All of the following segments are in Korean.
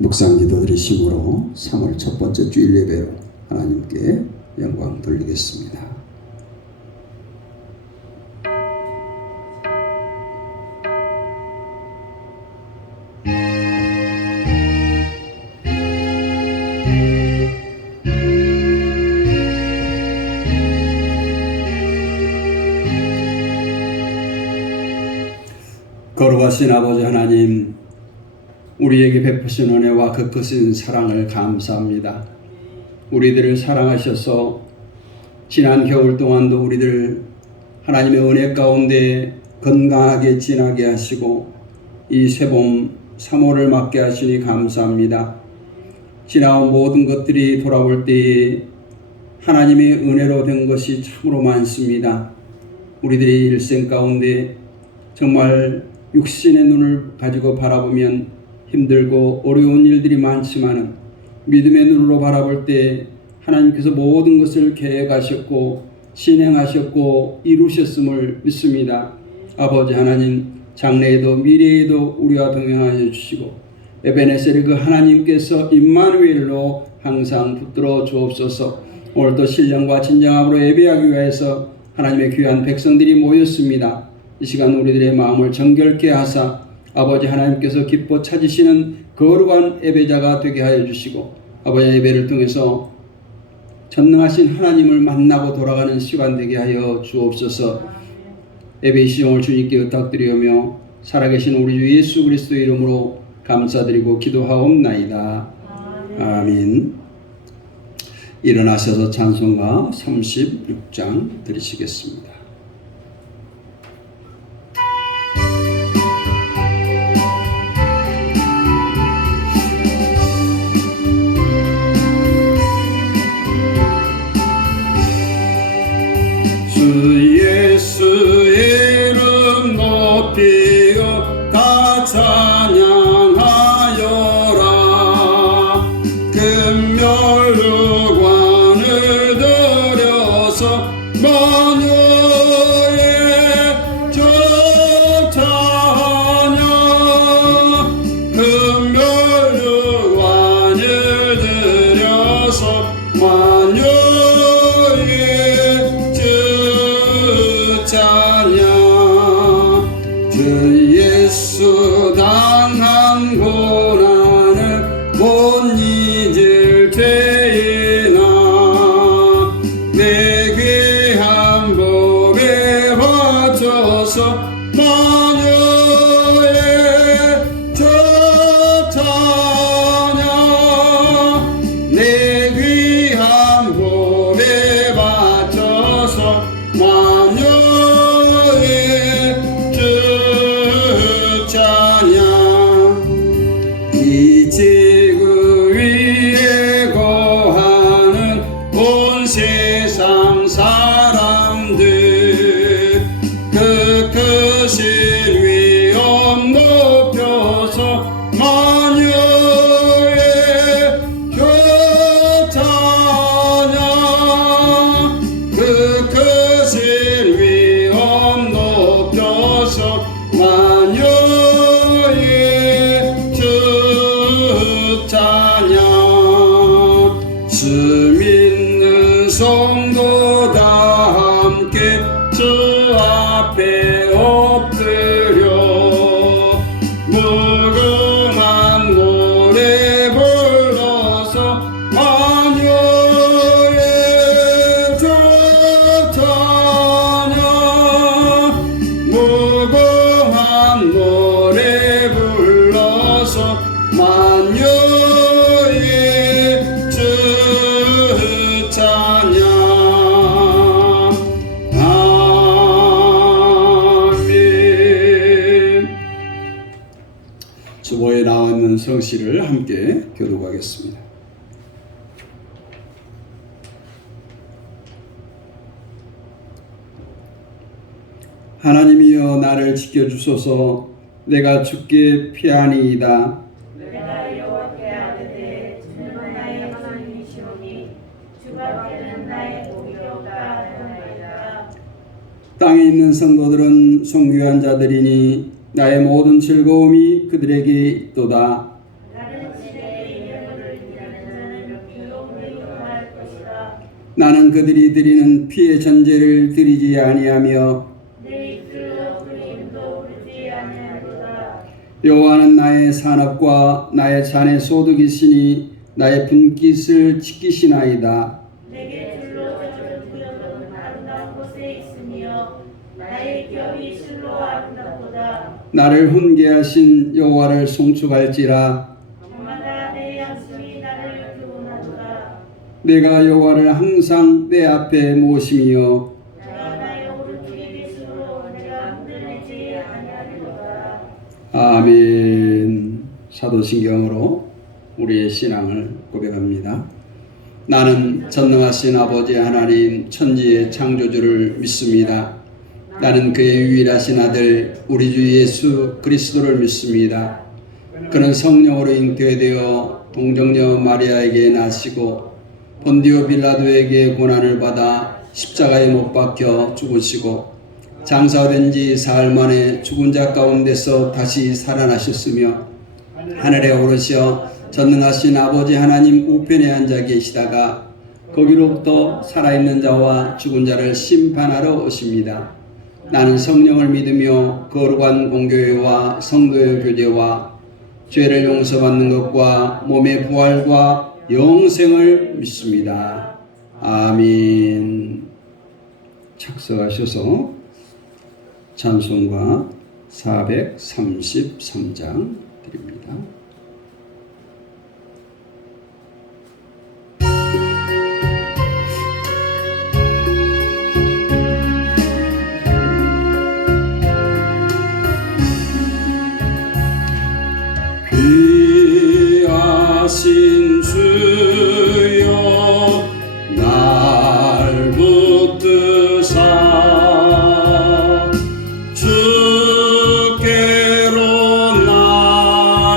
묵상 기도 드리심으로 3월 첫 번째 주일 예배로 하나님께 영광 돌리겠습니다. 거룩하신 아버지 하나님, 우리에게 베푸신 은혜와 그 크신 사랑을 감사합니다. 우리들을 사랑하셔서 지난 겨울 동안도 우리들 하나님의 은혜 가운데 건강하게 지나게 하시고 이 새봄 3월을 맞게 하시니 감사합니다. 지나온 모든 것들이 돌아올 때에 하나님의 은혜로 된 것이 참으로 많습니다. 우리들의 일생 가운데 정말 육신의 눈을 가지고 바라보면 힘들고 어려운 일들이 많지만은 믿음의 눈으로 바라볼 때 하나님께서 모든 것을 계획하셨고 진행하셨고 이루셨음을 믿습니다. 아버지 하나님, 장래에도 미래에도 우리와 동행하여 주시고 에베네셀의 그 하나님께서 임마누엘로 항상 붙들어 주옵소서. 오늘도 신령과 진정함으로 예배하기 위해서 하나님의 귀한 백성들이 모였습니다. 이 시간 우리들의 마음을 정결케 하사 아버지 하나님께서 기뻐 찾으시는 거룩한 예배자가 되게 하여 주시고 아버지 예배를 통해서 전능하신 하나님을 만나고 돌아가는 시간 되게 하여 주옵소서. 예배의 시종을 주님께 부탁드리오며 살아계신 우리 주 예수 그리스도의 이름으로 감사드리고 기도하옵나이다. 아멘. 일어나셔서 찬송가 36장 드리시겠습니다. 주 예수의 이름 높이어 다 찬양하여라. 금멸류관을 들여서 만유의 저찬양. 금멸류관을 들여서 만유의 찬양. 주 예수 당한 고난을 못 잊을 테이나 내 귀한 법에 바쳐서 만유의 저찬양. 내 귀한 법에 바쳐서 만유의 이 지구 위에 거하는 온 세상 사람들 그 크신 위엄 높여서 만유의 저찬양. 그 크신 위엄 높여서 만유의 찬양. 주 믿는 성도 다 함께 주 앞에 엎드려 무궁한 노래 불러서 만유의 저찬양. 무궁한 노래 불러서 만유의 찬양. 아멘. 주보에 나와 있는 성시를 함께 교독하겠습니다. 하나님이여 나를 지켜주소서. 내가 주께 피하니이다. 내가 여호와께 아뢰되 주는 나의 하나님이시오니 주밖에는 나의 복이 없다 하였나이다. 땅에 있는 성도들은 존귀한 자들이니 나의 모든 즐거움이 그들에게 있도다. 나는 지레 나는 그들이 드리는 피의 전제를 드리지 아니하며 내 입술로 그 이름도 부르지 아니하리로다. 여호와는 나의 산업과 나의 잔의 소득이시니 나의 분깃을 지키시나이다. 내게 줄로 젖은 구역은 아름다운 곳에 있으며 나의 기업이 실로 아름답도다. 나를 훈계하신 여호와를 송축할지라. 저마다 내 양심이 나를 교훈하도다. 내가 여호와를 항상 내 앞에 모심이여 내가 나의 오른쪽에 계시므로 내가 흔들리지 아니하리로다. 아멘. 사도신경으로 우리의 신앙을 고백합니다. 나는 전능하신 아버지 하나님 천지의 창조주를 믿습니다. 나는 그의 유일하신 아들 우리 주 예수 그리스도를 믿습니다. 그는 성령으로 잉태되어 동정녀 마리아에게 나시고 본디오 빌라도에게 고난을 받아 십자가에 못 박혀 죽으시고 장사된 지 사흘 만에 죽은 자 가운데서 다시 살아나셨으며 하늘에 오르셔 전능하신 아버지 하나님 우편에 앉아 계시다가 거기로부터 살아있는 자와 죽은 자를 심판하러 오십니다. 나는 성령을 믿으며 거룩한 공교회와 성도의 교제와 죄를 용서받는 것과 몸의 부활과 영생을 믿습니다. 아멘. 착석하셔서 찬송가 433장 드립니다. 귀하신 주여 날 붙드사 주께로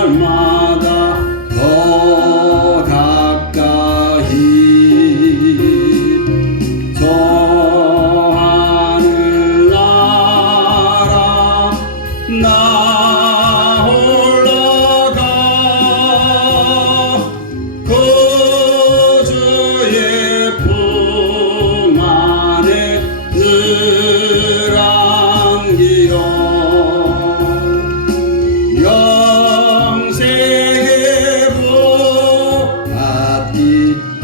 날마다 더 가까이 저 하늘나라 나 올라가 그 주의 품 안에 늘 안기어 영생의 복 받기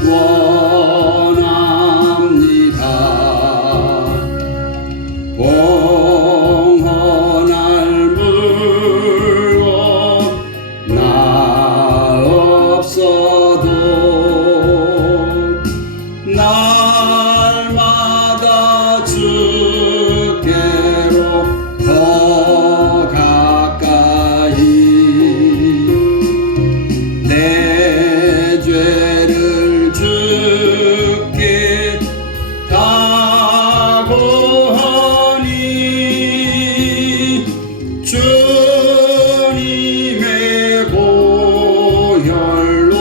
원합니다. 공헌할 물건 나 없어도 날마다 주께로 더 가까이 내 죄를 주께 다 고하니 주님의 보혈로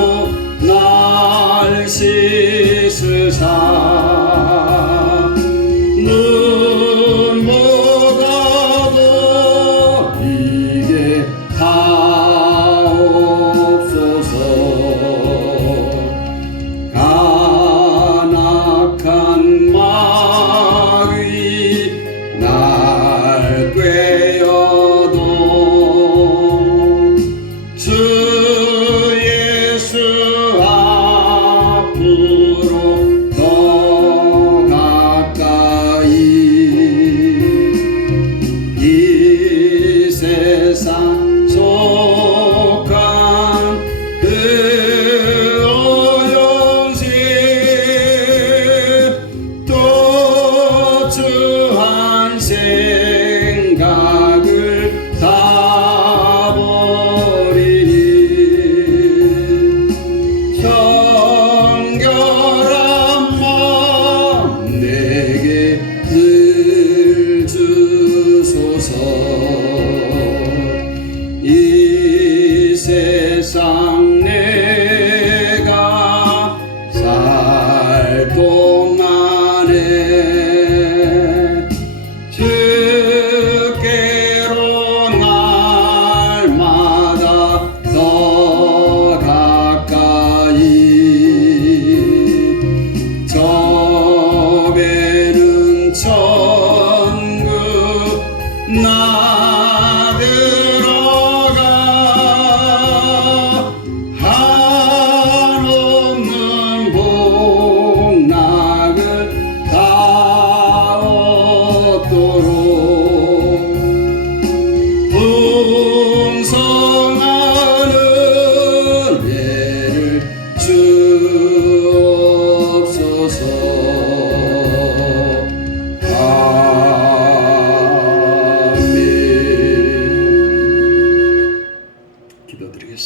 날 씻으사 눈보가도 이게 다 없소서. 간악한 마귀 날 꿰어도 주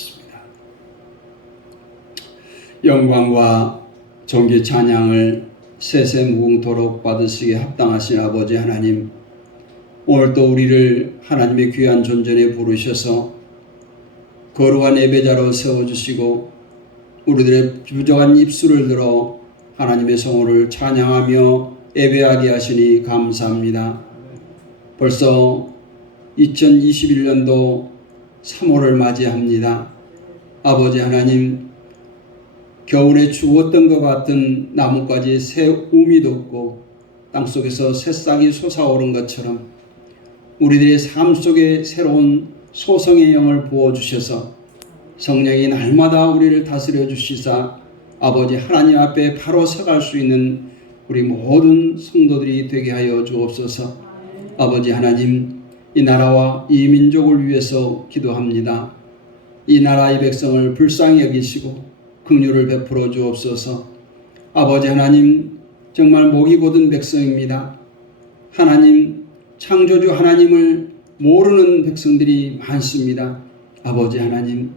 기도하겠습니다. 영광과 존귀 찬양을 세세무궁토록 받으시기에 합당하신 아버지 하나님, 오늘도 우리를 하나님의 귀한 존전에 부르셔서 거룩한 예배자로 세워주시고 우리들의 부족한 입술을 들어 하나님의 성호를 찬양하며 예배하게 하시니 감사합니다. 벌써 2021년도 3월을 맞이합니다. 아버지 하나님, 겨울에 죽었던 것 같은 나뭇가지에 새 움이 돋고 땅속에서 새싹이 솟아오른 것처럼 우리들의 삶 속에 새로운 소성의 영을 부어주셔서 성령이 날마다 우리를 다스려 주시사 아버지 하나님 앞에 바로 서갈 수 있는 우리 모든 성도들이 되게 하여 주옵소서. 아버지 하나님, 이 나라와 이 민족을 위해서 기도합니다. 이 나라 이 백성을 불쌍히 여기시고 긍휼을 베풀어 주옵소서. 아버지 하나님, 정말 목이 곧은 백성입니다. 하나님, 창조주 하나님을 모르는 백성들이 많습니다. 아버지 하나님,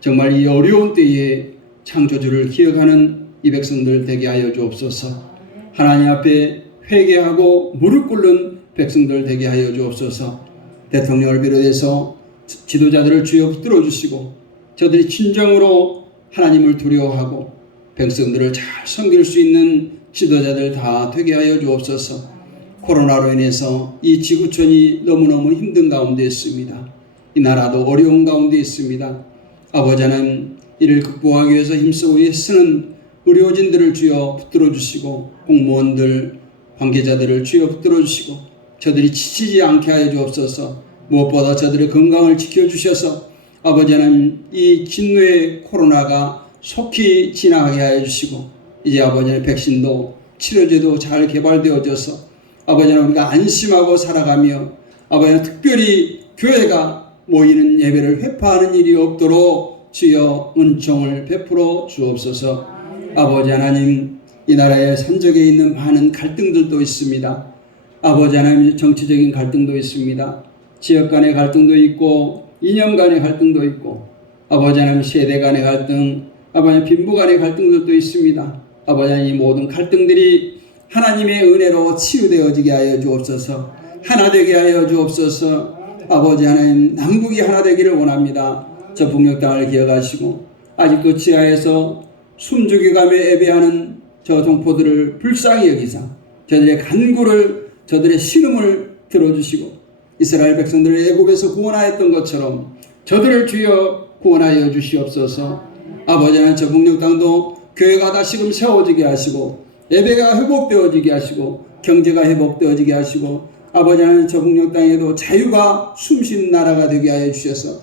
정말 이 어려운 때에 창조주를 기억하는 이 백성들 되게 하여 주옵소서. 하나님 앞에 회개하고 무릎 꿇는 백성들 되게 하여 주옵소서. 대통령을 비롯해서 지도자들을 주여 붙들어 주시고 저들이 진정으로 하나님을 두려워하고 백성들을 잘 섬길 수 있는 지도자들 다 되게 하여 주옵소서. 코로나로 인해서 이 지구촌이 너무너무 힘든 가운데 있습니다. 이 나라도 어려운 가운데 있습니다. 아버지 하나님, 이를 극복하기 위해서 힘쓰고 애쓰는 의료진들을 주여 붙들어 주시고 공무원들, 관계자들을 주여 붙들어 주시고 저들이 지치지 않게 하여 주옵소서. 무엇보다 저들의 건강을 지켜주셔서 아버지 하나님, 이 진노의 코로나가 속히 지나가게 하여 주시고 이제 아버지 하나님, 백신도 치료제도 잘 개발되어져서 아버지 하나님, 우리가 안심하고 살아가며 아버지 하나님, 특별히 교회가 모이는 예배를 회파하는 일이 없도록 주여 은총을 베풀어 주옵소서. 아버지 하나님, 이 나라의 산적에 있는 많은 갈등들도 있습니다. 아버지 하나님, 정치적인 갈등도 있습니다. 지역 간의 갈등도 있고 이념 간의 갈등도 있고 아버지 하나님, 세대 간의 갈등, 아버지 하나님, 빈부 간의 갈등들도 있습니다. 아버지 하나님, 이 모든 갈등들이 하나님의 은혜로 치유되어지게 하여 주옵소서. 하나 되게 하여 주옵소서. 아버지 하나님, 남북이 하나 되기를 원합니다. 저 북녘 땅을 기억하시고 아직도 지하에서 숨죽여가며 예배하는 저 동포들을 불쌍히 여기사 저들의 간구를, 저들의 신음을 들어주시고 이스라엘 백성들을 애굽에서 구원하였던 것처럼 저들을 주여 구원하여 주시옵소서. 아버지 하나님, 저 북녘 땅도 교회가 다시금 세워지게 하시고 예배가 회복되어지게 하시고 경제가 회복되어지게 하시고 아버지 하나님, 저 북녘 땅에도 자유가 숨쉬는 나라가 되게 하여 주셔서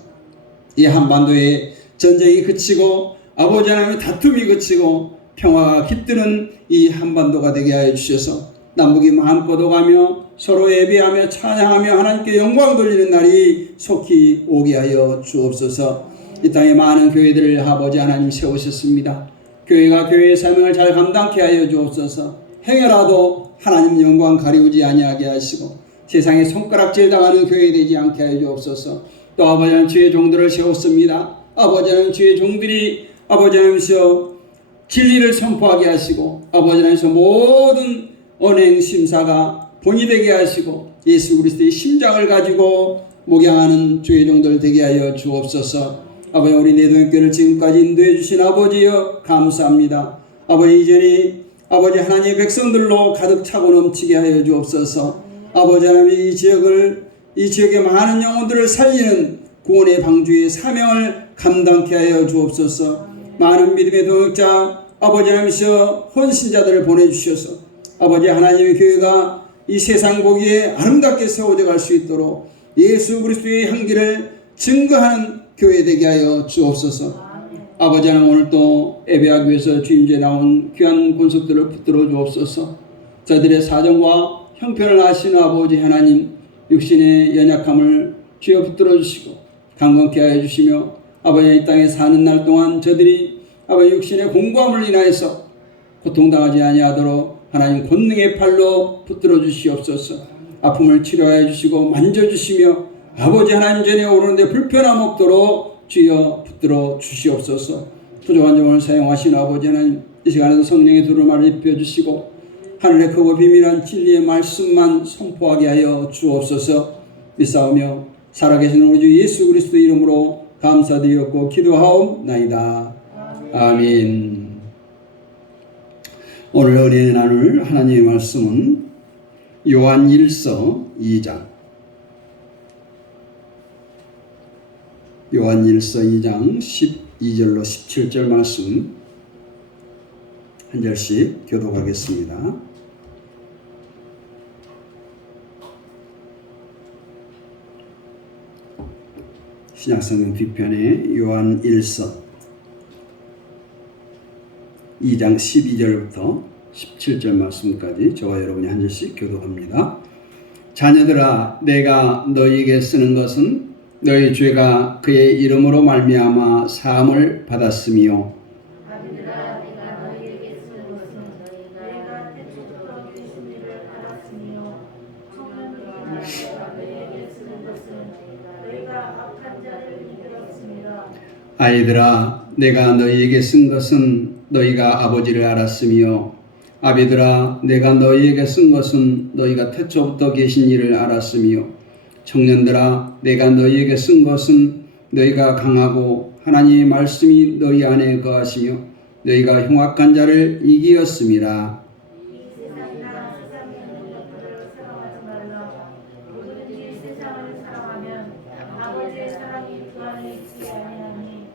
이 한반도에 전쟁이 그치고 아버지 하나님의 다툼이 그치고 평화가 깃드는 이 한반도가 되게 하여 주셔서 남북이 마음껏 가며 서로 예배하며 찬양하며 하나님께 영광 돌리는 날이 속히 오게 하여 주옵소서. 이 땅에 많은 교회들을 아버지 하나님 세우셨습니다. 교회가 교회의 사명을 잘 감당케 하여 주옵소서. 행여라도 하나님 영광 가리우지 아니하게 하시고 세상에 손가락질 당하는 교회 되지 않게 하여 주옵소서. 또 아버지 하나님, 주의 종들을 세웠습니다. 아버지 하나님, 주의 종들이 아버지 하나님께서 진리를 선포하게 하시고 아버지 하나님께서 모든 언행 심사가 본이 되게 하시고 예수 그리스도의 심장을 가지고 목양하는 주의 종들 되게 하여 주옵소서. 아버지, 우리 내동교회를 지금까지 인도해 주신 아버지여 감사합니다. 아버지, 이전에 아버지 하나님의 백성들로 가득 차고 넘치게 하여 주옵소서. 아버지 하나님, 이 지역의 많은 영혼들을 살리는 구원의 방주의 사명을 감당케 하여 주옵소서. 많은 믿음의 동역자 아버지 하나님께서 헌신자들을 보내주셔서 아버지 하나님의 교회가 이 세상 보기에 아름답게 세워져 갈 수 있도록 예수 그리스도의 향기를 증거하는 교회 되게 하여 주옵소서. 아버지 하나님, 오늘 또 예배하기 위해서 주임제에 나온 귀한 권속들을 붙들어 주옵소서. 저들의 사정과 형편을 아시는 아버지 하나님, 육신의 연약함을 주여 붙들어 주시고 강건케 하여 주시며 아버지, 이 땅에 사는 날 동안 저들이 아버지 육신의 공고함을 인하여서 고통당하지 아니하도록 하나님 권능의 팔로 붙들어 주시옵소서. 아픔을 치료하여 주시고 만져주시며 아버지 하나님 전에 오르는데 불편함 없도록 주여 붙들어 붙들어 주시옵소서. 부족한 점을 사용하신 아버지 하나님, 이 시간에도 성령의 두루마를 입혀주시고 하늘의 크고 비밀한 진리의 말씀만 선포하게 하여 주옵소서. 믿사오며 살아계신 우리 주 예수 그리스도 이름으로 감사드리었고 기도하옵나이다. 아멘. 오늘 은혜 나눌 하나님의 말씀은 요한일서 2장. 요한일서 2장 12절로 17절 말씀 한 절씩 교독하겠습니다. 신약성경 뒤편에 요한일서 2장 12절부터 17절 말씀까지 저와 여러분이 한 절씩 교독합니다. 자녀들아, 내가 너희에게 쓰는 것은 너희 죄가 그의 이름으로 말미암아 사함을 받았으며 아비들아, 내가 너희에게 쓰는 것은 너희가 태초부터 계신 일을 알았으며 청년들아, 내가 너희에게 쓰는 것은 너희가 악한 자를 이겼습니다. 아이들아, 내가 너희에게 쓴 것은 너희가 아버지를 알았으며 아비들아, 내가 너희에게 쓴 것은 너희가 태초부터 계신 일을 알았으며 청년들아, 내가 너희에게 쓴 것은 너희가 강하고 하나님의 말씀이 너희 안에 거하시며 너희가 흉악한 자를 이기었음이라. 이 세상이나 세상에 있는 것들을 사랑하지 말라. 누구든지 세상을 사랑하면 아버지의 사랑이 그 안에 있지 아니하니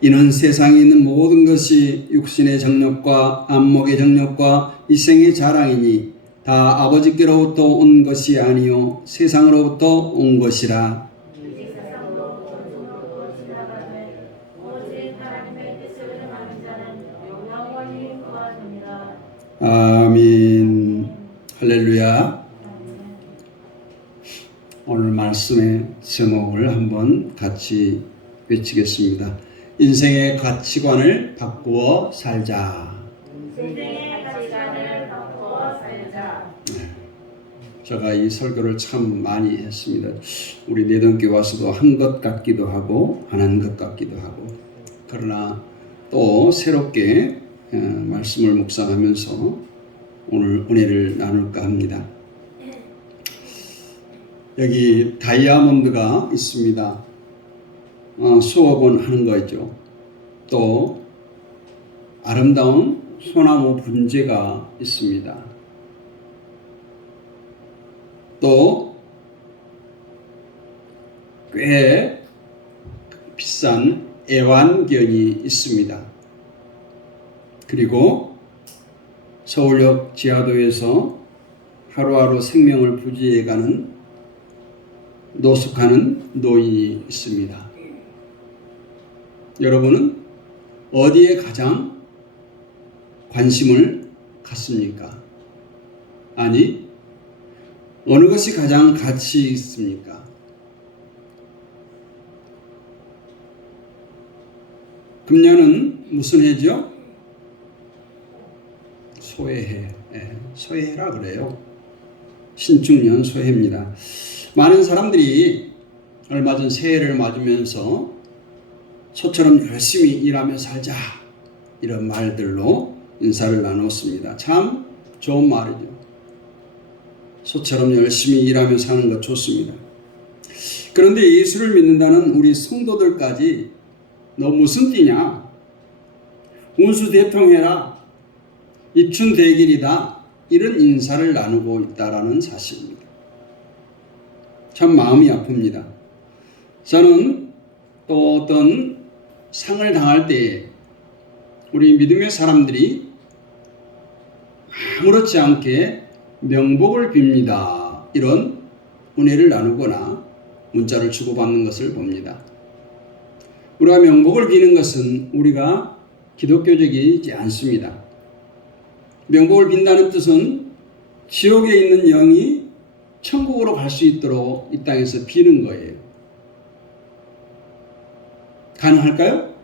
이는 세상에 있는 모든 것이 육신의 정욕과 안목의 정욕과 이생의 자랑이니 다 아버지께로부터 온 것이 아니요 세상으로부터 온 것이라. 이 세상도 어둠으로 지나가되 오직 하나님의 뜻을 행하는 자는 영원히 거하느니라. 아멘. 할렐루야. 오늘 말씀의 제목을 한번 같이 외치겠습니다. 인생의 가치관을 바꾸어 살자. 인생의 가치관을 바꾸어 살자. 제가 이 설교를 참 많이 했습니다. 우리 내동교회 와서도 한 것 같기도 하고 안 한 것 같기도 하고, 그러나 또 새롭게 말씀을 묵상하면서 오늘 은혜를 나눌까 합니다. 여기 다이아몬드가 있습니다. 수업은 하는 거죠. 또 아름다운 소나무 분재가 있습니다. 또 꽤 비싼 애완견이 있습니다. 그리고 서울역 지하도에서 하루하루 생명을 부지해가는 노숙하는 노인이 있습니다. 여러분은 어디에 가장 관심을 갖습니까? 아니, 어느 것이 가장 가치 있습니까? 금년은 무슨 해죠? 소해해. 소해라 그래요. 신축년 소해입니다. 많은 사람들이 얼마 전 새해를 맞으면서 소처럼 열심히 일하며 살자, 이런 말들로 인사를 나눴습니다. 참 좋은 말이죠. 소처럼 열심히 일하며 사는 것 좋습니다. 그런데 예수를 믿는다는 우리 성도들까지 너 무슨 띠냐? 운수대통해라. 입춘대길이다. 이런 인사를 나누고 있다라는 사실입니다. 참 마음이 아픕니다. 저는 또 어떤 상을 당할 때에 우리 믿음의 사람들이 아무렇지 않게 명복을 빕니다. 이런 은혜를 나누거나 문자를 주고받는 것을 봅니다. 우리가 명복을 비는 것은 우리가 기독교적이지 않습니다. 명복을 빈다는 뜻은 지옥에 있는 영이 천국으로 갈 수 있도록 이 땅에서 비는 거예요. 가능할까요?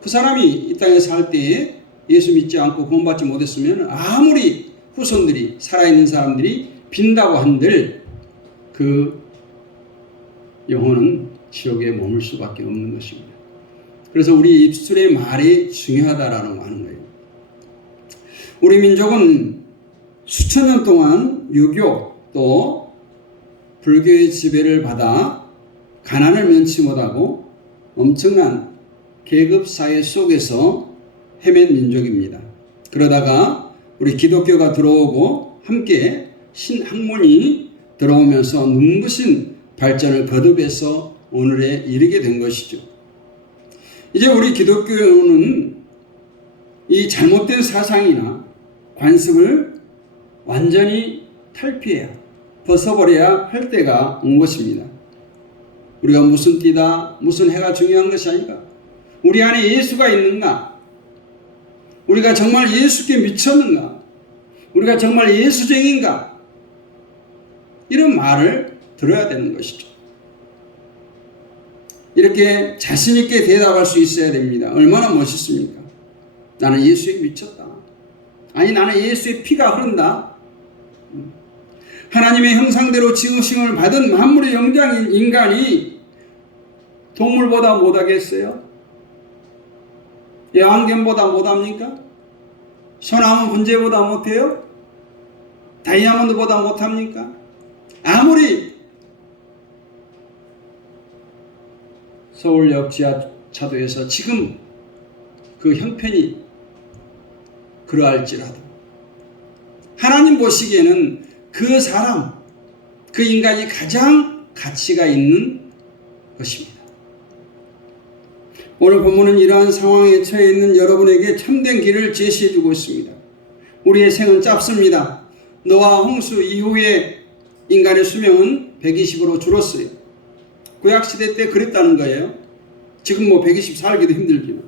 그 사람이 이 땅에 살 때에 예수 믿지 않고 구원받지 못했으면 아무리 후손들이, 살아있는 사람들이 빈다고 한들 그 영혼은 지옥에 머물 수밖에 없는 것입니다. 그래서 우리 입술의 말이 중요하다라는 거 하는 거예요. 우리 민족은 수천 년 동안 유교 또 불교의 지배를 받아 가난을 면치 못하고 엄청난 계급사회 속에서 헤맨 민족입니다. 그러다가 우리 기독교가 들어오고 함께 신학문이 들어오면서 눈부신 발전을 거듭해서 오늘에 이르게 된 것이죠. 이제 우리 기독교는 이 잘못된 사상이나 관습을 완전히 탈피해야, 벗어버려야 할 때가 온 것입니다. 우리가 무슨 띠다, 무슨 해가 중요한 것이 아니라 우리 안에 예수가 있는가? 우리가 정말 예수께 미쳤는가? 우리가 정말 예수쟁인가? 이런 말을 들어야 되는 것이죠. 이렇게 자신있게 대답할 수 있어야 됩니다. 얼마나 멋있습니까? 나는 예수에 미쳤다. 아니, 나는 예수의 피가 흐른다. 하나님의 형상대로 지으심을 받은 만물의 영장인 인간이 동물보다 못하겠어요? 애완견보다 못합니까? 소나무 분재보다 못해요? 다이아몬드보다 못합니까? 아무리 서울역 지하차도에서 지금 그 형편이 그러할지라도 하나님 보시기에는 그 사람, 그 인간이 가장 가치가 있는 것입니다. 오늘 본문은 이러한 상황에 처해 있는 여러분에게 참된 길을 제시해 주고 있습니다. 우리의 생은 짧습니다. 노아 홍수 이후에 인간의 수명은 120으로 줄었어요. 구약시대 때 그랬다는 거예요. 지금 120 살기도 힘들지만.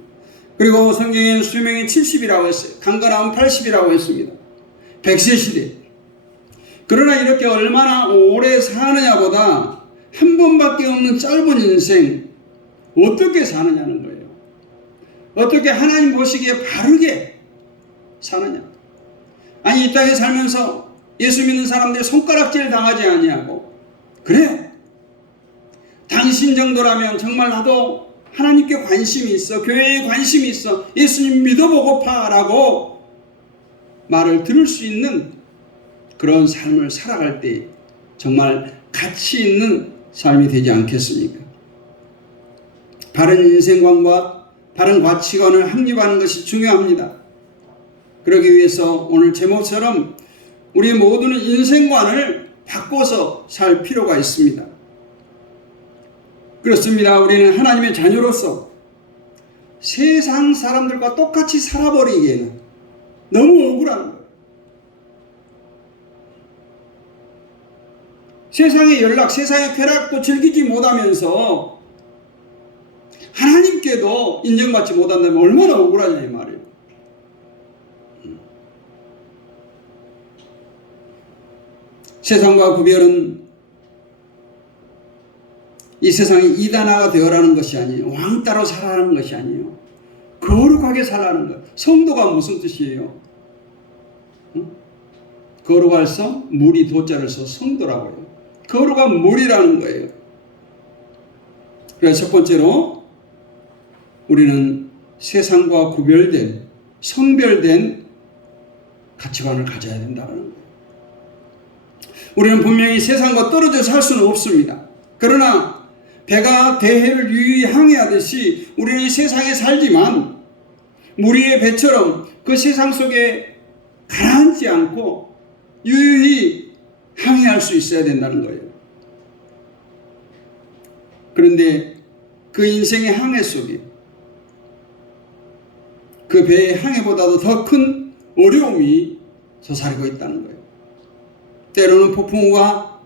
그리고 성경에는 수명이 70이라고 했어요. 강건하면 80이라고 했습니다. 100세 시대. 그러나 이렇게 얼마나 오래 사느냐보다 한 번밖에 없는 짧은 인생 어떻게 사느냐는 거예요. 어떻게 하나님 보시기에 바르게 사느냐. 아니, 이 땅에 살면서 예수 믿는 사람들이 손가락질 당하지 아니하고, 그래, 당신 정도라면 정말 나도 하나님께 관심이 있어, 교회에 관심이 있어, 예수님 믿어보고파 라고 말을 들을 수 있는 그런 삶을 살아갈 때 정말 가치 있는 삶이 되지 않겠습니까? 바른 인생관과 바른 가치관을 확립하는 것이 중요합니다. 그러기 위해서 오늘 제목처럼 우리 모두는 인생관을 바꿔서 살 필요가 있습니다. 그렇습니다. 우리는 하나님의 자녀로서 세상 사람들과 똑같이 살아버리기에는 너무 억울한 거예요. 세상의 연락, 세상의 쾌락도 즐기지 못하면서 하나님께도 인정받지 못한다면 얼마나 억울하냐 이 말이에요. 세상과 구별은 이 세상에 이단화가 되어라는 것이 아니에요. 왕따로 살아라는 것이 아니에요. 거룩하게 살아라는 것. 성도가 무슨 뜻이에요? 거룩할 성, 물이 도자를 써 성도라고요. 거룩한 물이라는 거예요. 그래서 첫 번째로 우리는 세상과 구별된, 성별된 가치관을 가져야 된다는 거예요. 우리는 분명히 세상과 떨어져 살 수는 없습니다. 그러나 배가 대해를 유유히 항해하듯이 우리는 이 세상에 살지만 무리의 배처럼 그 세상 속에 가라앉지 않고 유유히 항해할 수 있어야 된다는 거예요. 그런데 그 인생의 항해 속에 그 배의 항해보다도 더 큰 어려움이 저사리고 있다는 거예요. 때로는 폭풍우가,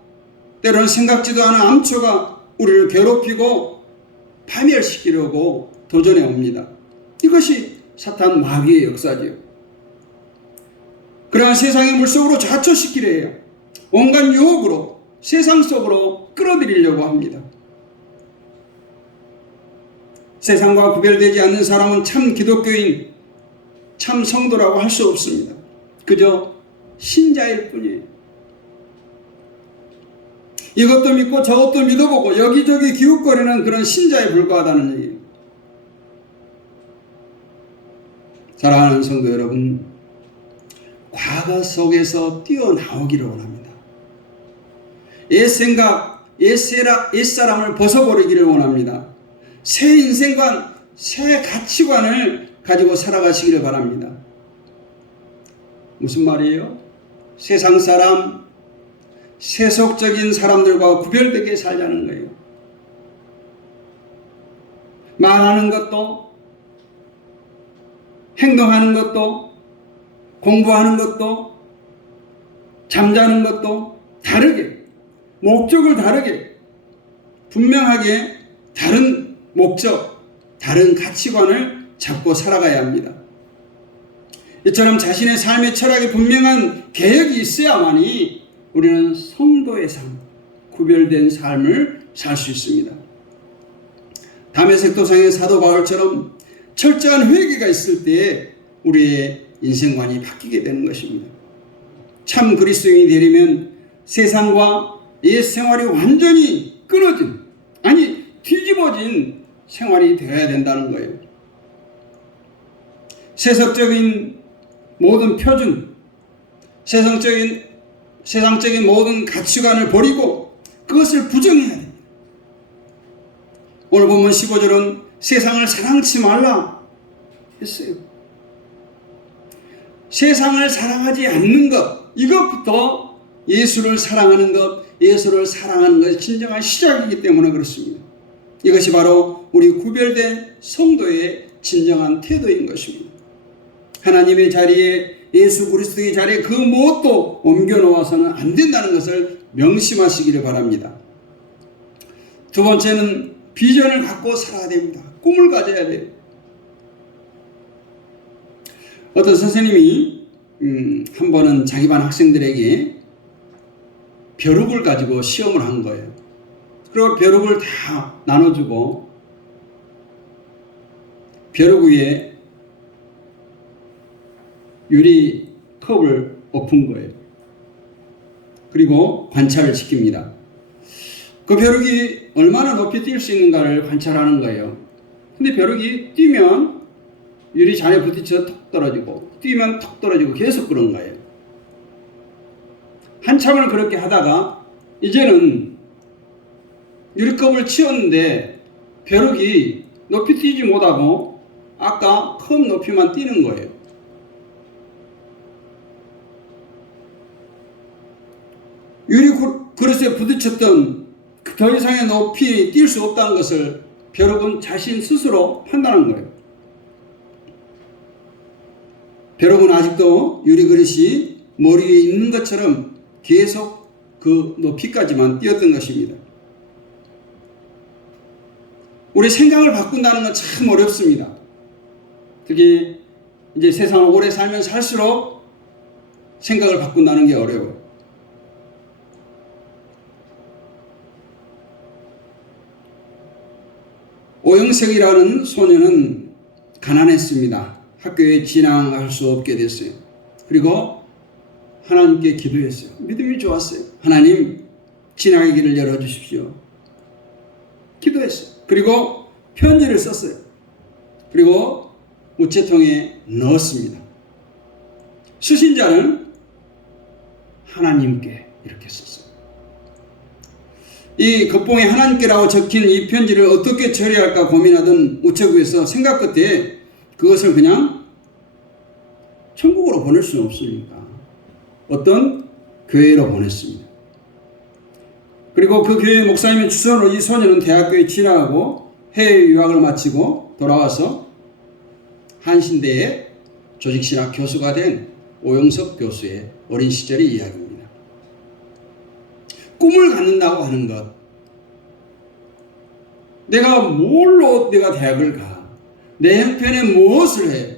때로는 생각지도 않은 암초가 우리를 괴롭히고 파멸시키려고 도전해 옵니다. 이것이 사탄 마귀의 역사지요. 그러나 세상의 물속으로 좌초시키려 해요. 온갖 유혹으로 세상 속으로 끌어들이려고 합니다. 세상과 구별되지 않는 사람은 참 기독교인, 참 성도라고 할 수 없습니다. 그저 신자일 뿐이에요. 이것도 믿고 저것도 믿어보고 여기저기 기웃거리는 그런 신자에 불과하다는 얘기예요. 사랑하는 성도 여러분, 과거 속에서 뛰어나오기를 원합니다. 옛생각, 옛사람을 벗어버리기를 원합니다. 새 인생관, 새 가치관을 가지고 살아가시기를 바랍니다. 무슨 말이에요? 세상 사람, 세속적인 사람들과 구별되게 살자는 거예요. 말하는 것도, 행동하는 것도, 공부하는 것도, 잠자는 것도 다르게, 목적을 다르게, 분명하게 다른 목적, 다른 가치관을 잡고 살아가야 합니다. 이처럼 자신의 삶의 철학이 분명한 계획이 있어야만이 우리는 성도의 삶, 구별된 삶을 살 수 있습니다. 다메섹 도상의 사도 바울처럼 철저한 회개가 있을 때에 우리의 인생관이 바뀌게 되는 것입니다. 참 그리스도인이 되려면 세상과 옛 생활이 완전히 끊어진, 아니 뒤집어진 생활이 되어야 된다는 거예요. 세속적인 모든 표준, 세상적인 모든 가치관을 버리고 그것을 부정해야 됩니다. 오늘 본문 15절은 세상을 사랑치 말라 했어요. 세상을 사랑하지 않는 것, 이것부터 예수를 사랑하는 것, 예수를 사랑하는 것이 진정한 시작이기 때문에 그렇습니다. 이것이 바로 우리 구별된 성도의 진정한 태도인 것입니다. 하나님의 자리에, 예수 그리스도의 자리에 그 무엇도 옮겨놓아서는 안 된다는 것을 명심하시기를 바랍니다. 두 번째는 비전을 갖고 살아야 됩니다. 꿈을 가져야 돼요. 어떤 선생님이 한 번은 자기 반 학생들에게 벼룩을 가지고 시험을 한 거예요. 그리고 벼룩을 다 나눠주고 벼룩 위에 유리 컵을 엎은 거예요. 그리고 관찰을 시킵니다. 그 벼룩이 얼마나 높이 뛸 수 있는가를 관찰하는 거예요. 근데 벼룩이 뛰면 유리 잔에 부딪혀 턱 떨어지고, 뛰면 턱 떨어지고 계속 그런 거예요. 한참을 그렇게 하다가 이제는 유리컵을 치웠는데 벼룩이 높이 뛰지 못하고 아까 큰 높이만 뛰는 거예요. 유리 그릇에 부딪혔던 더 이상의 높이 뛸 수 없다는 것을 벼룩은 자신 스스로 판단한 거예요. 벼룩은 아직도 유리 그릇이 머리 위에 있는 것처럼 계속 그 높이까지만 뛰었던 것입니다. 우리 생각을 바꾼다는 건 참 어렵습니다. 특히 이제 세상을 오래 살면 살수록 생각을 바꾼다는 게 어려워요. 오영석이라는 소녀는 가난했습니다. 학교에 진학할 수 없게 됐어요. 그리고 하나님께 기도했어요. 믿음이 좋았어요. 하나님, 진학의 길을 열어주십시오. 기도했어요. 그리고 편지를 썼어요. 그리고 우체통에 넣었습니다. 수신자는 하나님께 이렇게 썼어요. 이 겉봉에 하나님께라고 적힌 이 편지를 어떻게 처리할까 고민하던 우체국에서 생각 끝에 그것을 그냥 천국으로 보낼 수는 없으니까 어떤 교회로 보냈습니다. 그리고 그 교회 목사님의 추천으로 이 소녀는 대학교에 진학하고 해외 유학을 마치고 돌아와서 한신대의 조직신학 교수가 된 오영석 교수의 어린 시절의 이야기입니다. 꿈을 갖는다고 하는 것, 내가 뭘로 내가 대학을 가, 내 형편에 무엇을 해,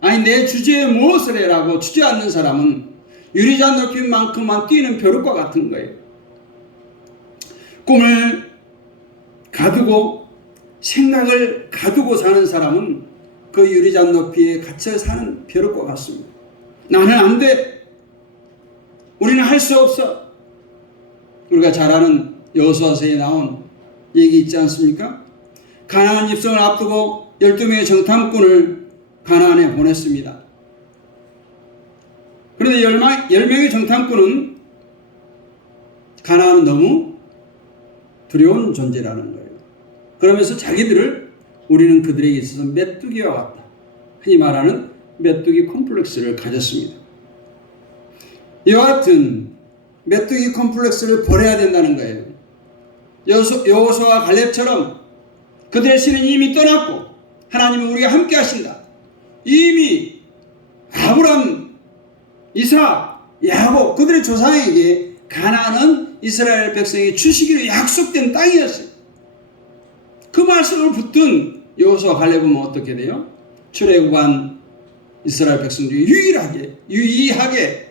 아니 내 주제에 무엇을 해라고 주저앉는 사람은 유리잔 높이만큼만 뛰는 벼룩과 같은 거예요. 꿈을 가두고 생각을 가두고 사는 사람은 그 유리잔 높이에 갇혀 사는 벼룩과 같습니다. 나는 안 돼. 우리는 할 수 없어. 우리가 잘 아는 여호수아서에 나온 얘기 있지 않습니까? 가나안 입성을 앞두고 12명의 정탐꾼을 가나안에 보냈습니다. 그런데 10명의 정탐꾼은 가나안은 너무 두려운 존재라는 거예요. 그러면서 자기들을 우리는 그들에게 있어서 메뚜기와 같다. 흔히 말하는 메뚜기 콤플렉스를 가졌습니다. 이와 같은 메뚜기 콤플렉스를 버려야 된다는 거예요. 여호수아와 갈렙처럼 그들의 신은 이미 떠났고 하나님은 우리가 함께 하신다. 이미 아브람, 이삭, 야곱 그들의 조상에게 가나안은 이스라엘 백성에게 주시기로 약속된 땅이었어요. 그 말씀을 붙든 여호수아 갈렙은 어떻게 돼요? 출애굽한 이스라엘 백성 중에 유일하게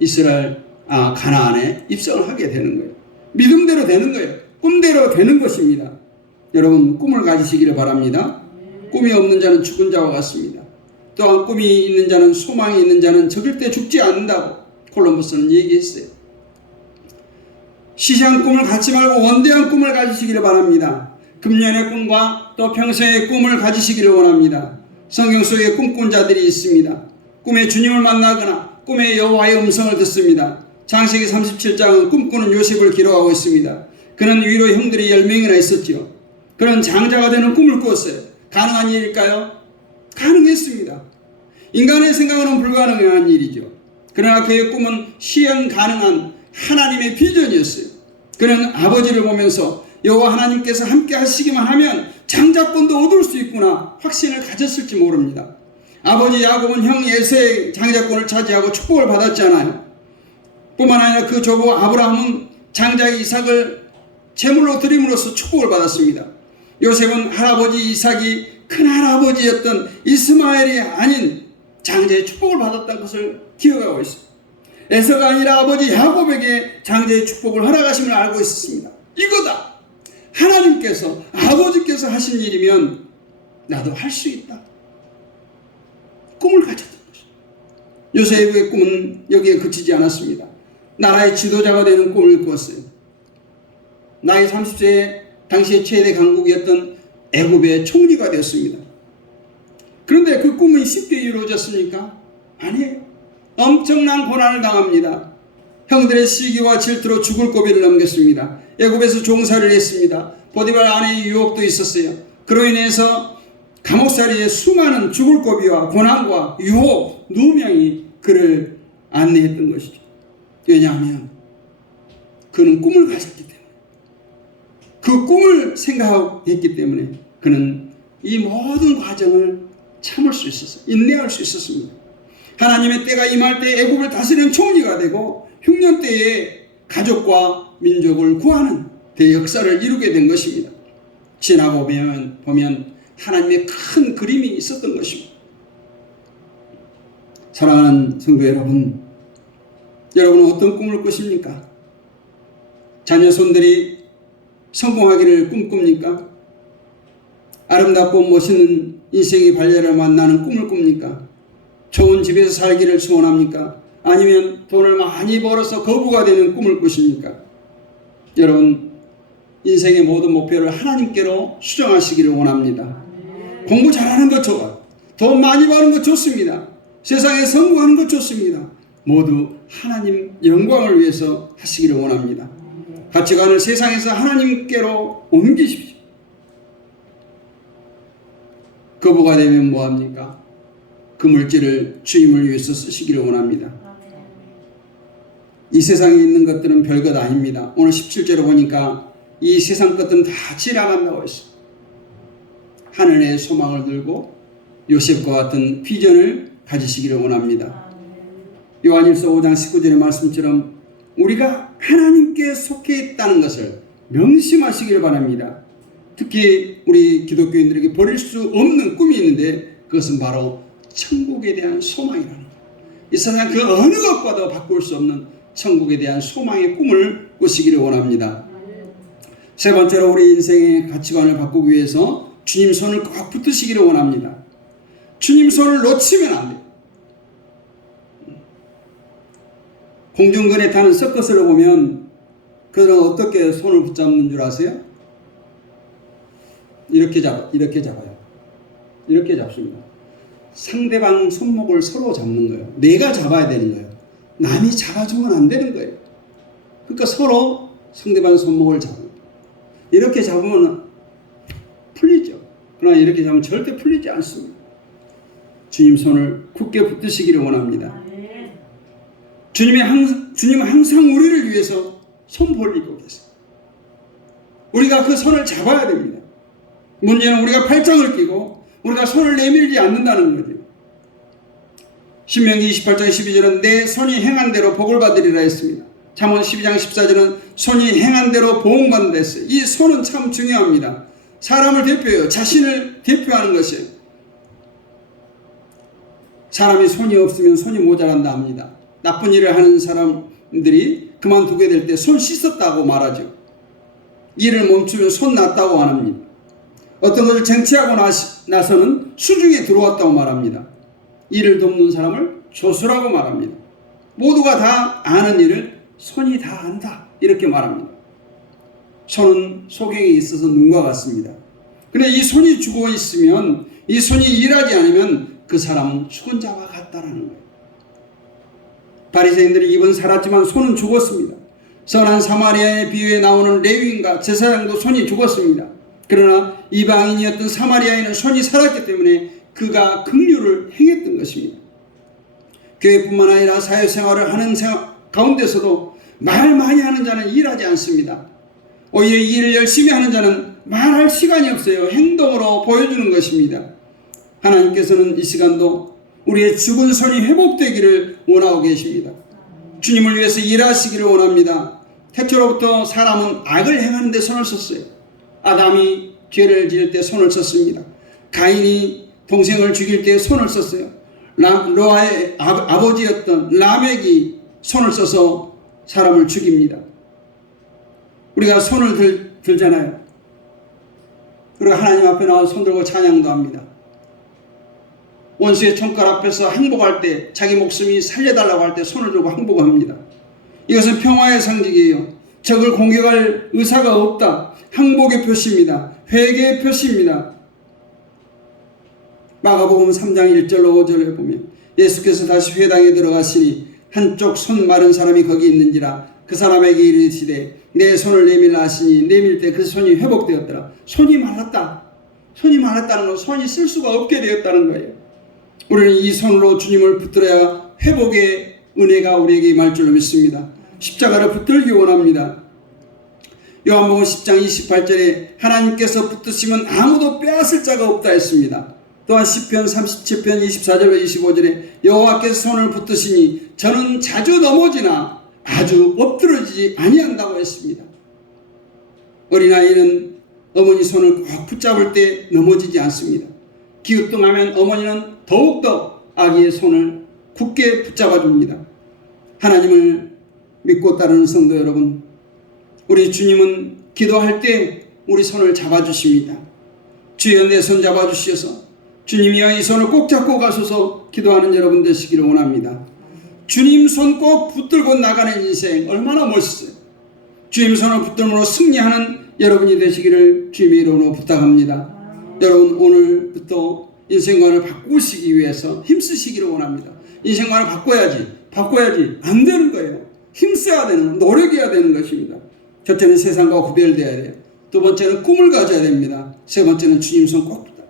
이스라엘 가나안에 입성을 하게 되는 거예요. 믿음대로 되는 거예요. 꿈대로 되는 것입니다. 여러분 꿈을 가지시기를 바랍니다. 꿈이 없는 자는 죽은 자와 같습니다. 또한 꿈이 있는 자는 소망이 있는 자는 절대 죽지 않는다고 콜럼버스는 얘기했어요. 시시한 꿈을 갖지 말고 원대한 꿈을 가지시기를 바랍니다. 금년의 꿈과 또 평생의 꿈을 가지시기를 원합니다. 성경 속에 꿈꾼 자들이 있습니다. 꿈에 주님을 만나거나 꿈에 여호와의 음성을 듣습니다. 창세기 37장은 꿈꾸는 요셉을 기록하고 있습니다. 그는 위로 형들이 10명이나 있었지요. 그는 장자가 되는 꿈을 꾸었어요. 가능한 일일까요? 가능했습니다. 인간의 생각으로는 불가능한 일이죠. 그러나 그의 꿈은 실현 가능한 하나님의 비전이었어요. 그는 아버지를 보면서 여호와 하나님께서 함께 하시기만 하면 장자권도 얻을 수 있구나 확신을 가졌을지 모릅니다. 아버지 야곱은 형 에서의 장자권을 차지하고 축복을 받았잖아요. 뿐만 아니라 그 조부 아브라함은 장자 이삭을 제물로 드림으로써 축복을 받았습니다. 요셉은 할아버지 이삭이 큰할아버지였던 이스마엘이 아닌 장자의 축복을 받았다는 것을 기억하고 있습니다. 에서가 아니라 아버지 야곱에게 장자의 축복을 허락하심을 알고 있었습니다. 이거다. 하나님께서 아버지께서 하신 일이면 나도 할 수 있다. 꿈을 가졌던 것입니다. 요셉의 꿈은 여기에 그치지 않았습니다. 나라의 지도자가 되는 꿈을 꾸었어요. 나이 30세에 당시의 최대 강국이었던 애굽의 총리가 되었습니다. 그런데 그 꿈은 쉽게 이루어졌습니까? 아니에요. 엄청난 고난을 당합니다. 형들의 시기와 질투로 죽을 고비를 넘겼습니다. 애굽에서 종살이를 했습니다. 보디발 아내의 유혹도 있었어요. 그로 인해서 감옥살이에 수많은 죽을 고비와 고난과 유혹, 누명이 그를 안내했던 것이죠. 왜냐하면 그는 꿈을 가졌기 때문에, 그 꿈을 생각했기 때문에 그는 이 모든 과정을 참을 수 있었어요. 인내할 수 있었습니다. 하나님의 때가 임할 때 애굽을 다스리는 총리가 되고 흉년 때에 가족과 민족을 구하는 대역사를 이루게 된 것입니다. 지나고 보면 하나님의 큰 그림이 있었던 것입니다. 사랑하는 성도 여러분, 여러분은 어떤 꿈을 꾸십니까? 자녀 손들이 성공하기를 꿈꿉니까? 아름답고 멋있는 인생의 발레를 만나는 꿈을 꿉니까? 좋은 집에서 살기를 소원합니까? 아니면 돈을 많이 벌어서 거부가 되는 꿈을 꾸십니까? 여러분, 인생의 모든 목표를 하나님께로 수정하시기를 원합니다. 공부 잘하는 것 좋아요. 돈 많이 버는 것 좋습니다. 세상에 성공하는 것 좋습니다. 모두 하나님 영광을 위해서 하시기를 원합니다. 가치관을 세상에서 하나님께로 옮기십시오. 거부가 되면 뭐합니까? 그 물질을 주님을 위해서 쓰시기를 원합니다. 이 세상에 있는 것들은 별것 아닙니다. 오늘 17절에 보니까 이 세상 것들은 다 지나간다고 했어요. 하늘의 소망을 들고 요셉과 같은 비전을 가지시기를 원합니다. 요한일서 5장 19절의 말씀처럼 우리가 하나님께 속해 있다는 것을 명심하시기를 바랍니다. 특히 우리 기독교인들에게 버릴 수 없는 꿈이 있는데 그것은 바로 천국에 대한 소망이라는 거예요. 이 세상 그 어느 것과도 바꿀 수 없는 천국에 대한 소망의 꿈을 꾸시기를 원합니다. 세 번째로 우리 인생의 가치관을 바꾸기 위해서 주님 손을 꼭 붙드시기를 원합니다. 주님 손을 놓치면 안 돼요. 공중근에 타는 서커스를 보면 그들은 어떻게 손을 붙잡는 줄 아세요? 이렇게 잡아요. 이렇게 잡습니다. 상대방 손목을 서로 잡는 거예요. 내가 잡아야 되는 거예요. 남이 잡아주면 안 되는 거예요. 그러니까 서로 상대방 손목을 잡아요. 이렇게 잡으면 풀리죠. 그러나 이렇게 잡으면 절대 풀리지 않습니다. 주님 손을 굳게 붙드시기를 원합니다. 주님은 항상 우리를 위해서 손 벌리고 계세요. 우리가 그 손을 잡아야 됩니다. 문제는 우리가 팔짱을 끼고 우리가 손을 내밀지 않는다는 거죠. 신명기 28장 12절은 내 손이 행한 대로 복을 받으리라 했습니다. 잠언 12장 14절은 손이 행한 대로 보응받는다 했어요. 이 손은 참 중요합니다. 사람을 대표해요. 자신을 대표하는 것이에요. 사람이 손이 없으면 손이 모자란다 합니다. 나쁜 일을 하는 사람들이 그만두게 될 때 손 씻었다고 말하죠. 일을 멈추면 손 났다고 안 합니다. 어떤 것을 쟁취하고 나서는 수중에 들어왔다고 말합니다. 일을 돕는 사람을 조수라고 말합니다. 모두가 다 아는 일을 손이 다 안다 이렇게 말합니다. 손은 소경에 있어서 눈과 같습니다. 그런데 이 손이 죽어 있으면, 이 손이 일하지 않으면 그 사람은 죽은 자와 같다라는 거예요. 바리새인들이 입은 살았지만 손은 죽었습니다. 선한 사마리아의 비유에 나오는 레위인과 제사장도 손이 죽었습니다. 그러나 이방인이었던 사마리아인은 손이 살았기 때문에 그가 긍휼을 행했던 것입니다. 교회뿐만 아니라 사회생활을 하는 가운데서도 말 많이 하는 자는 일하지 않습니다. 오히려 일을 열심히 하는 자는 말할 시간이 없어요. 행동으로 보여주는 것입니다. 하나님께서는 이 시간도 우리의 죽은 손이 회복되기를 원하고 계십니다. 주님을 위해서 일하시기를 원합니다. 태초로부터 사람은 악을 행하는 데 손을 썼어요. 아담이 죄를 지을 때 손을 썼습니다. 가인이 동생을 죽일 때 손을 썼어요. 노아의 아버지였던 라멕이 손을 써서 사람을 죽입니다. 우리가 손을 들잖아요. 그리고 하나님 앞에 나와 손 들고 찬양도 합니다. 원수의 총칼 앞에서 항복할 때, 자기 목숨이 살려달라고 할 때 손을 들고 항복합니다. 이것은 평화의 상징이에요. 적을 공격할 의사가 없다. 항복의 표시입니다. 회개의 표시입니다. 마가복음 3장 1절로 5절에 보면 예수께서 다시 회당에 들어가시니 한쪽 손 마른 사람이 거기 있는지라 그 사람에게 이르시되 내 손을 내밀라 하시니 내밀 때 그 손이 회복되었더라. 손이 말랐다. 손이 말랐다는 건 손이 쓸 수가 없게 되었다는 거예요. 우리는 이 손으로 주님을 붙들어야 회복의 은혜가 우리에게 임할 줄로 믿습니다. 십자가를 붙들기 원합니다. 요한복음 10장 28절에 하나님께서 붙드시면 아무도 빼앗을 자가 없다 했습니다. 또한 시편 37편 24절로 25절에 여호와께서 손을 붙드시니 저는 자주 넘어지나 아주 엎드러지지 아니한다고 했습니다. 어린아이는 어머니 손을 꼭 붙잡을 때 넘어지지 않습니다. 기우뚱하면 어머니는 더욱더 아기의 손을 굳게 붙잡아 줍니다. 하나님을 믿고 따르는 성도 여러분, 우리 주님은 기도할 때 우리 손을 잡아주십니다. 주여 내 손 잡아주셔서 주님이여 이 손을 꼭 잡고 가소서 기도하는 여러분 되시기를 원합니다. 주님 손 꼭 붙들고 나가는 인생 얼마나 멋있어요. 주님 손을 붙들므로 승리하는 여러분이 되시기를 주님의 이름으로 부탁합니다. 여러분 오늘부터 인생관을 바꾸시기 위해서 힘쓰시기를 원합니다. 인생관을 바꿔야지 안 되는 거예요. 힘써야 되는, 노력해야 되는 것입니다. 첫째는 세상과 구별되어야 돼요. 두 번째는 꿈을 가져야 됩니다. 세 번째는 주님 손 꼭 붙다.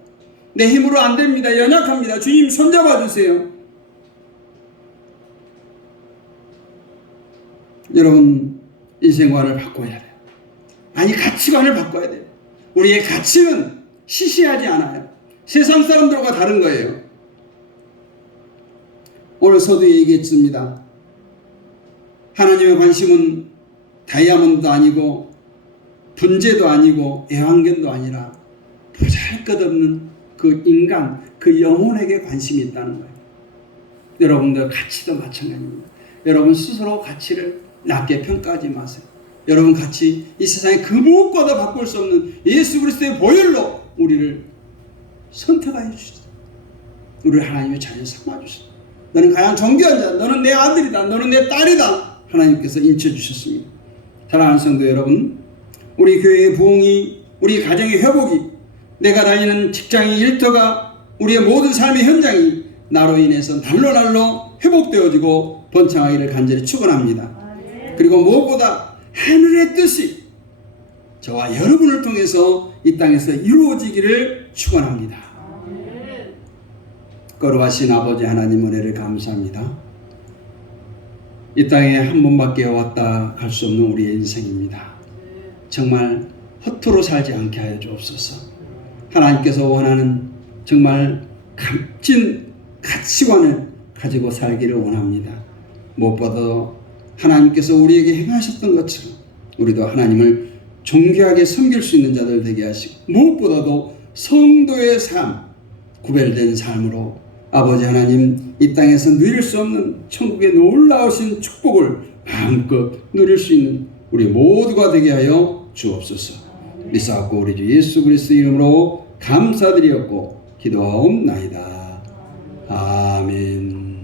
내 힘으로 안 됩니다. 연약합니다. 주님 손 잡아주세요. 여러분 인생관을 바꿔야 돼요. 아니 가치관을 바꿔야 돼요. 우리의 가치는 시시하지 않아요. 세상 사람들과 다른 거예요. 오늘 서두에 얘기했습니다. 하나님의 관심은 다이아몬드도 아니고 분재도 아니고 애완견도 아니라 보잘것없는 그 인간, 그 영혼에게 관심이 있다는 거예요. 여러분들 가치도 마찬가지입니다. 여러분 스스로 가치를 낮게 평가하지 마세요. 여러분 가치 이 세상에 그 무엇과도 바꿀 수 없는 예수 그리스도의 보혈로 우리를 선택하여 주셨어요. 우리를 하나님의 자녀 삼아주셨어요. 너는 가장 존귀한 자, 너는 내 아들이다, 너는 내 딸이다. 하나님께서 인쳐주셨습니다. 사랑하는 성도 여러분, 우리 교회의 부흥이, 우리 가정의 회복이, 내가 다니는 직장의 일터가, 우리의 모든 삶의 현장이 나로 인해서 날로 회복되어지고 번창하기를 간절히 축원합니다. 그리고 무엇보다 하늘의 뜻이 저와 여러분을 통해서 이 땅에서 이루어지기를 축원합니다. 거룩하신 아버지 하나님 은혜를 감사합니다. 이 땅에 한 번밖에 왔다 갈 수 없는 우리의 인생입니다. 정말 허투루 살지 않게 하여 주옵소서. 하나님께서 원하는 정말 값진 가치관을 가지고 살기를 원합니다. 무엇보다 하나님께서 우리에게 행하셨던 것처럼 우리도 하나님을 존귀하게 섬길 수 있는 자들 되게 하시고, 무엇보다도 성도의 삶, 구별된 삶으로 아버지 하나님 이 땅에서 누릴 수 없는 천국의 놀라우신 축복을 마음껏 누릴 수 있는 우리 모두가 되게 하여 주옵소서. 믿사옵고 우리 주 예수 그리스도 이름으로 감사드리었고 기도하옵나이다. 아멘.